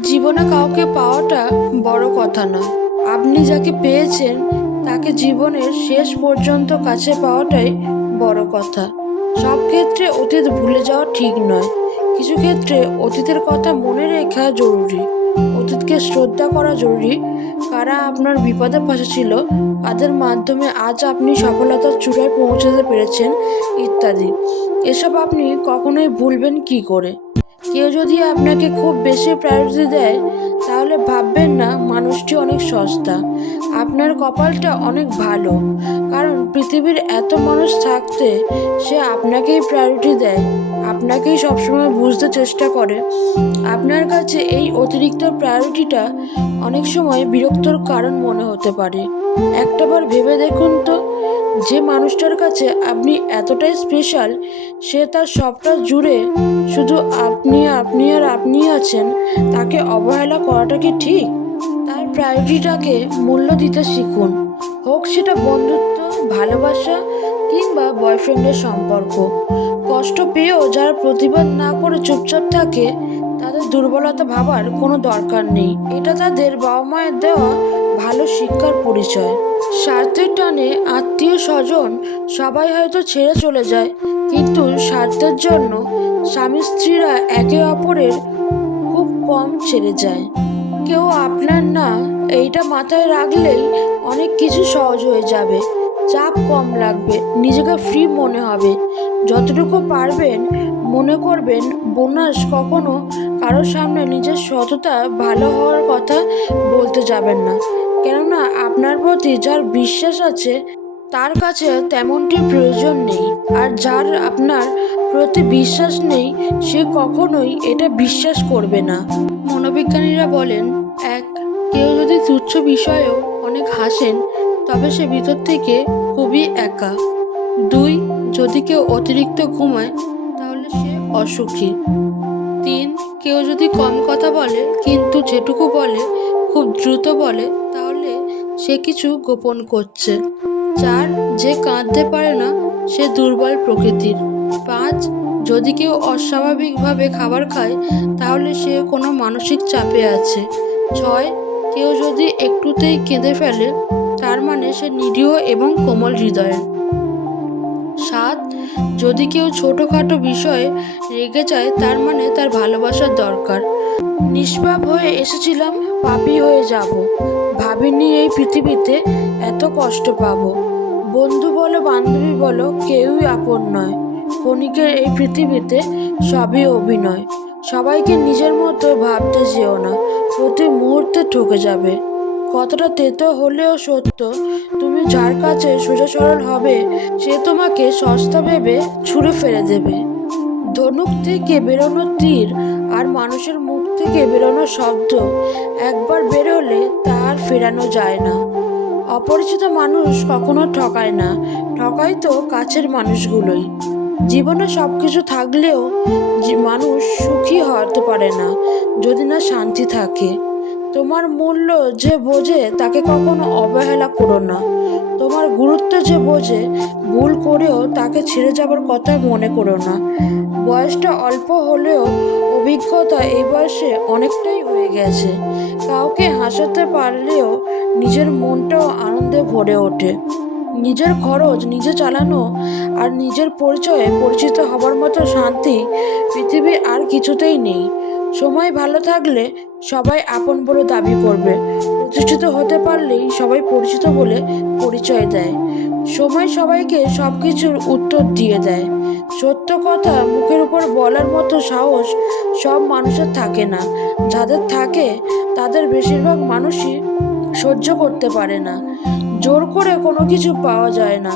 জীবনে কাউকে পাওয়াটা বড় কথা নয়। আপনি যাকে পেয়েছেন, তাকে জীবনের শেষ পর্যন্ত কাছে পাওয়াটাই বড় কথা। সব ক্ষেত্রে অতীত ভুলে যাওয়া ঠিক নয়। কিছু ক্ষেত্রে অতীতের কথা মনে রেখা জরুরি। অতীতকে শ্রদ্ধা করা জরুরি। কারা আপনার বিপদে পাশে ছিল, কাদের মাধ্যমে আজ আপনি সফলতার চূড়ায় পৌঁছাতে পেরেছেন, ইত্যাদি। এসব আপনি কখনোই ভুলবেন কি করে? কেউ যদি আপনাকে খুব বেশি প্রায়োরিটি দেয়, তাহলে ভাববেন না মানুষটি অনেক সস্তা। আপনার কপালটা অনেক ভালো। কারণ পৃথিবীর এত মানুষ থাকতে সে আপনাকেই প্রায়োরিটি দেয়। আপনাকেই সবসময় বুঝতে চেষ্টা করে। আপনার কাছে এই অতিরিক্ত প্রায়োরিটিটা অনেক সময় বিরক্তর কারণ মনে হতে পারে। একটাবার ভেবে দেখুন তো যে মানুষটার কাছে আপনি এতটাই স্পেশাল সে তার সবটা জুড়ে শুধু আপনি আপনি আর আপনি আছেন, তাকে অবহেলা করাটা কি ঠিক? তার প্রায়োরিটিটাকে মূল্য দিতে শিখুন। হোক সেটা বন্ধুত্ব, ভালোবাসা কিংবা বয়ফ্রেন্ডের সম্পর্ক। কষ্ট পেয়েও যারা প্রতিবাদ না করে চুপচাপ থাকে, তাদের দুর্বলতা ভাবার কোনো দরকার নেই। এটা তাদের বাবা মায়ের দেওয়া ভালো শিক্ষার পরিচয়। স্বার্থের টানে আত্মীয় স্বজন সবাই হয়তো ছেড়ে চলে যায়, কিন্তু স্বার্থের জন্য স্বামী স্ত্রীরা একে অপরের খুব কম ছেড়ে যায়। কেউ আপনার না, এইটা মাথায় রাখলেই অনেক কিছু সহজ হয়ে যাবে। চাপ কম লাগবে, নিজেকে ফ্রি মনে হবে। যতটুকু পারবেন, মনে করবেন, বোনাস কখনো কারোর সামনে নিজের সততা ভালো হওয়ার কথা বলতে যাবেন না। কেননা আপনার প্রতি যার বিশ্বাস আছে, তার কাছে তেমনটি প্রয়োজন নেই। আর যার আপনার প্রতি বিশ্বাস নেই, সে কখনোই এটা বিশ্বাস করবে না। মনোবিজ্ঞানীরা বলেন, এক, কেউ যদি তুচ্ছ বিষয়েও অনেক হাসেন, তবে সে ভিতর থেকে খুবই একা। দুই, যদি কেউ অতিরিক্ত ঘুমায়, তাহলে সে অসুখী। তিন, কেউ যদি কম কথা বলে, কিন্তু যেটুকু বলে, খুব দ্রুত বলে সে কিছু গোপন করছে। চার, যে কাঁদতে পারে না, সে দুর্বল প্রকৃতির। পাঁচ, যদি কেউ অস্বাভাবিকভাবে খাবার খায়, তাহলে সে কোনো মানসিক চাপে আছে। ছয়, কেউ যদি একটুতেই কেঁদে ফেলে, তার মানে সে নিরীহ এবং কোমল হৃদয়ের। যদি কেউ ছোটোখাটো বিষয়ে রেগে যায়, তার মানে তার ভালোবাসার দরকার। নিষ্পাপ হয়ে এসেছিলাম, পাপি হয়ে যাব। ভাবিনি এই পৃথিবীতে এত কষ্ট পাবো। বন্ধু বলো, বান্ধবী বলো, কেউই আপন নয়। ক্ষণিকের এই পৃথিবীতে সবই অভিনয়। সবাইকে নিজের মতো ভাবতে যেও না, প্রতি মুহূর্তে ঠকে যাবে। কতটা তেতো হলেও সত্য। তুমি যার কাছে সোজা সরল হবে, সে তোমাকে সস্তা ভেবে ছুঁড়ে ফেলে দেবে। ধনুক থেকে বেরোনো তীর আর মানুষের মুখ থেকে বেরোনো শব্দ একবার বের হলে তা আর ফেরানো যায় না। অপরিচিত মানুষ কখনো ঠকায় না, ঠকায় তো কাছের মানুষগুলোই। জীবনে সব কিছু থাকলেও মানুষ সুখী হতে পারে না, যদি না শান্তি থাকে। তোমার মূল্য যে বোঝে তাকে কখনো অবহেলা করো না। তোমার গুরুত্ব যে বোঝে, ভুল করেও তাকে ছেড়ে যাবার কথা মনে করো না। বয়সটা অল্প হলেও অভিজ্ঞতা এই বয়সে অনেকটাই হয়ে গেছে। কাউকে হাসাতে পারলেও নিজের মনটাও আনন্দে ভরে ওঠে। নিজের খরচ, নিজে চালানো আর নিজের পরিচয়ে পরিচিত হবার মতো শান্তি পৃথিবীর আর কিছুতেই নেই। সময় ভালো থাকলে সবাই আপন বলে দাবি করবে। প্রতিষ্ঠিত হতে পারলেই সবাই পরিচিত বলে পরিচয় দেয়। সময় সবাইকে সব কিছুর উত্তর দিয়ে দেয়। সত্য কথা মুখের উপর বলার মতো সাহস সব মানুষের থাকে না। যাদের থাকে, তাদের বেশিরভাগ মানুষই সহ্য করতে পারে না। জোর করে কোনো কিছু পাওয়া যায় না।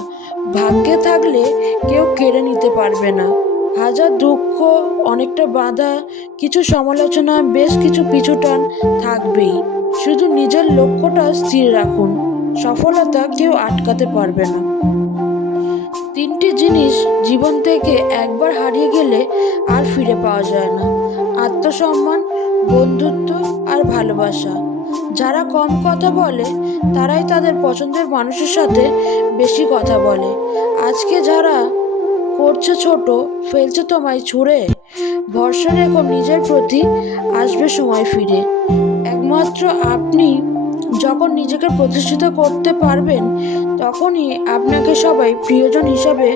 ভাগ্যে থাকলে কেউ কেড়ে নিতে পারবে না। হাজার দুঃখ, অনেকটা বাধা, কিছু সমালোচনা, বেশ কিছু পিছুটান থাকবেই। শুধু নিজের লক্ষ্যটা স্থির রাখুন, সফলতা কেউ আটকাতে পারবে না। তিনটি জিনিস জীবন থেকে একবার হারিয়ে গেলে আর ফিরে পাওয়া যায় না। আত্মসম্মান, বন্ধুত্ব আর ভালোবাসা। যারা কম কথা বলে, তারাই তাদের পছন্দের মানুষের সাথে বেশি কথা বলে। আজকে যারা করছে ছোট, ফেলছে তোমায় ছুঁড়ে। ভরসা রেখো, নিজের প্রতি আসবে সময় ফিরে। একমাত্র আপনি যখন নিজেকে প্রতিষ্ঠিত করতে পারবেন, তখনই আপনাকে সবাই প্রিয়জন হিসাবে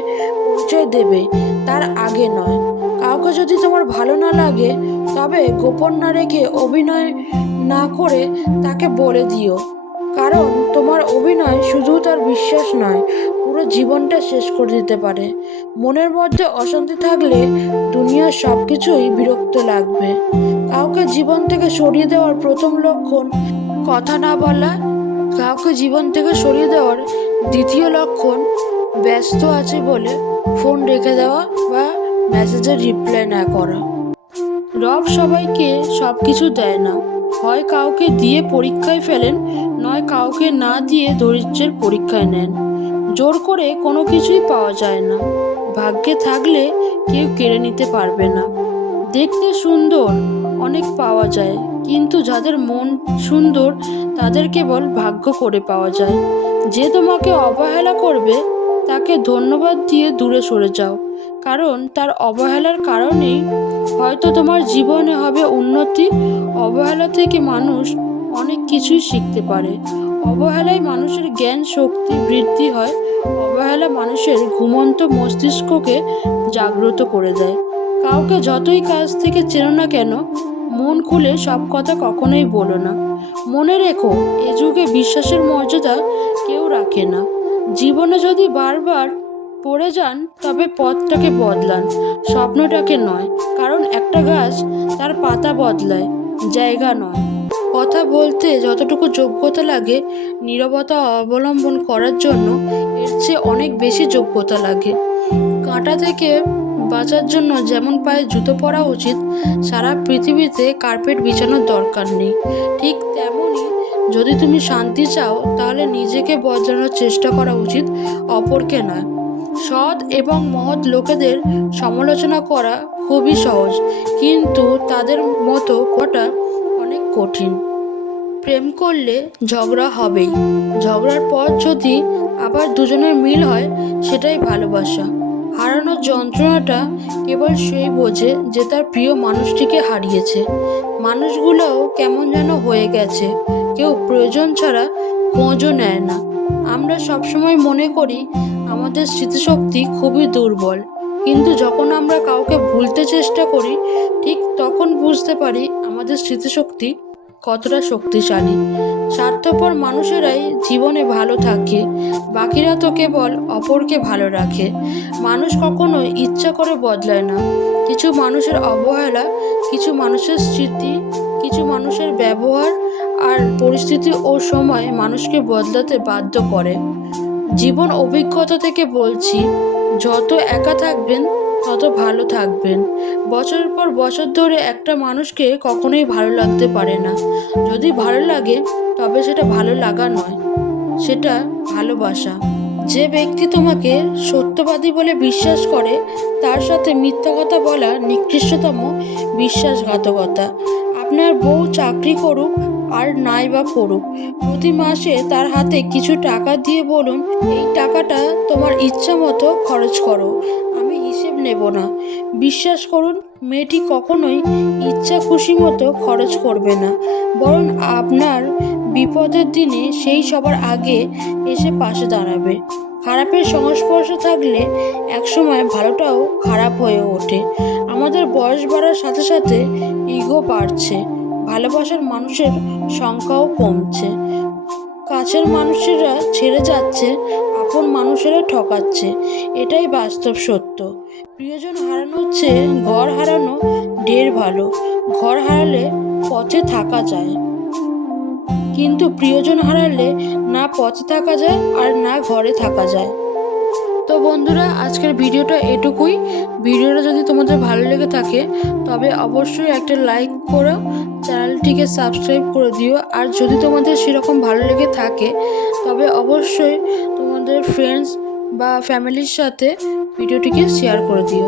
পরিচয় দেবে, তার আগে নয়। কাউকে যদি তোমার ভালো না লাগে, তবে গোপন না রেখে অভিনয় না করে তাকে বলে দিও। কারণ তোমার অভিনয় শুধু তার বিশ্বাস নয় জীবনটা শেষ করে দিতে পারে। মনের মধ্যে অশান্তি থাকলে দুনিয়ার সব কিছুই বিরক্ত লাগবে। কাউকে জীবন থেকে সরিয়ে দেওয়ার প্রথম লক্ষণ কথা না বলা। কাউকে জীবন থেকে সরিয়ে দেওয়ার দ্বিতীয় লক্ষণ ব্যস্ত আছে বলে ফোন রেখে দেওয়া বা মেসেজের রিপ্লাই না করা। রব সবাইকে সব কিছু দেয় না। হয় কাউকে দিয়ে পরীক্ষায় ফেলেন, নয় কাউকে না দিয়ে দরিদ্রের পরীক্ষায় নেন। জোর করে কোনো কিছুই পাওয়া যায় না। ভাগ্যে থাকলে কেউ কেড়ে নিতে পারবে না। দেখতে সুন্দর অনেক পাওয়া যায়, কিন্তু যাদের মন সুন্দর, তাদের কেবল ভাগ্য করে পাওয়া যায়। যে তোমাকে অবহেলা করবে, তাকে ধন্যবাদ দিয়ে দূরে সরে যাও, কারণ তার অবহেলার কারণেই হয়তো তোমার জীবনে হবে উন্নতি। অবহেলা থেকে মানুষ অনেক কিছুই শিখতে পারে। অবহেলায় মানুষের জ্ঞান, শক্তি বৃদ্ধি হয়, অবহেলা মানুষের ঘুমন্ত মস্তিষ্ককে জাগ্রত করে দেয়। কাউকে যতই কাজ থেকে চেনো না কেন, মন খুলে সব কথা কখনোই বলো না। মনে রেখো, এ যুগে বিশ্বাসের মর্যাদা কেউ রাখে না। জীবনে যদি বারবার পড়ে যান, তবে পথটাকে বদলান। স্বপ্নটাকে নয়, কারণ একটা গাছ তার পাতা বদলায়, জায়গা নয়। কথা বলতে যতটুকু যোগ্যতা লাগে, নীরবতা অবলম্বন করার জন্য এর চেয়ে অনেক বেশি যোগ্যতা লাগে। কাঁটা থেকে বাঁচার জন্য যেমন পায়ে জুতো পরা উচিত, সারা পৃথিবীতে কার্পেট বিছানোর দরকার নেই। ঠিক তেমনই যদি তুমি শান্তি চাও, তাহলে নিজেকে বজানোর চেষ্টা করা উচিত, অপরকে নয়। সৎ এবং মহৎ লোকেদের সমালোচনা করা খুবই সহজ, কিন্তু তাদের মতো কটা কঠিন। প্রেম করলে ঝগড়া হবেই। ঝগড়ার পর যদি আবার দুজনের মিল হয়, সেটাই ভালোবাসা। হারানোর যন্ত্রণাটা কেবল সেই বোঝে যে তার প্রিয় মানুষটিকে হারিয়েছে। মানুষগুলোও কেমন যেন হয়ে গেছে। কেউ প্রয়োজন ছাড়া খোঁজও নেয় না। আমরা সবসময় মনে করি আমাদের স্মৃতিশক্তি খুবই দুর্বল। কিন্তু যখন আমরা কাউকে ভুলতে চেষ্টা করি, ঠিক তখন বুঝতে পারি আমাদের স্মৃতিশক্তি কতটা শক্তিশালী? স্বার্থপর মানুষেরাই জীবনে ভালো থাকে, বাকিরা তো কেবল অপরকে ভালো রাখে। মানুষ কখনো ইচ্ছা করে বদলায় না। কিছু মানুষের অবহেলা, কিছু মানুষের স্মৃতি, কিছু মানুষের ব্যবহার আর পরিস্থিতি ও সময় মানুষকে বদলাতে বাধ্য করে। জীবন অভিজ্ঞতা থেকে বলছি, যত একা থাকবেন তত ভালো থাকবেন। বছরের পর বছর ধরে একটা মানুষকে কখনোই ভালো লাগতে পারে না। যদি ভালো লাগে, তবে সেটা ভালো লাগা নয়, সেটা ভালোবাসা। যে ব্যক্তি তোমাকে সত্যবাদী বলে বিশ্বাস করে, তার সাথে মিথ্যা কথা বলা নিকৃষ্টতম বিশ্বাসঘাতকতা। আপনার বউ চাকরি করুক আর নাই বা করুক প্রতি মাসে তার হাতে কিছু টাকা দিয়ে বলুন, এই টাকাটা তোমার ইচ্ছা মতো খরচ করো। নেব না। বিশ্বাস করুন, মেয়েটি কখনোই ইচ্ছা খুশি মতো খরচ করবে না। বরং আপনার বিপদের দিনে সেই সবার আগে এসে পাশে দাঁড়াবে। খারাপের সংস্পর্শে থাকলে একসময় ভালোটাও খারাপ হয়ে ওঠে। আমাদের বয়স বাড়ার সাথে সাথে ইগো বাড়ছে, ভালোবাসার মানুষের সংখ্যাও কমছে। কাছের মানুষেরা ছেড়ে যাচ্ছে, আপন মানুষেরা ঠকাচ্ছে। এটাই বাস্তব সত্য। প্রিয়জন হারানো হচ্ছে, ঘর হারানো ঢের ভালো। ঘর হারালে পথে থাকা যায়। কিন্তু প্রিয়জন হারালে না পথে থাকা যায় আর না ঘরে থাকা যায়। তো বন্ধুরা, আজকের ভিডিওটা এটুকুই। ভিডিওটা যদি তোমাদের ভালো লেগে থাকে, তবে অবশ্যই একটা লাইক করো, চ্যানেলটিকে সাবস্ক্রাইব করে দিও। আর যদি তোমাদের সেরকম ভালো লেগে থাকে, তবে অবশ্যই তোমাদের ফ্রেন্ডস বা ফ্যামিলির সাথে ভিডিওটিকে শেয়ার করে দিও।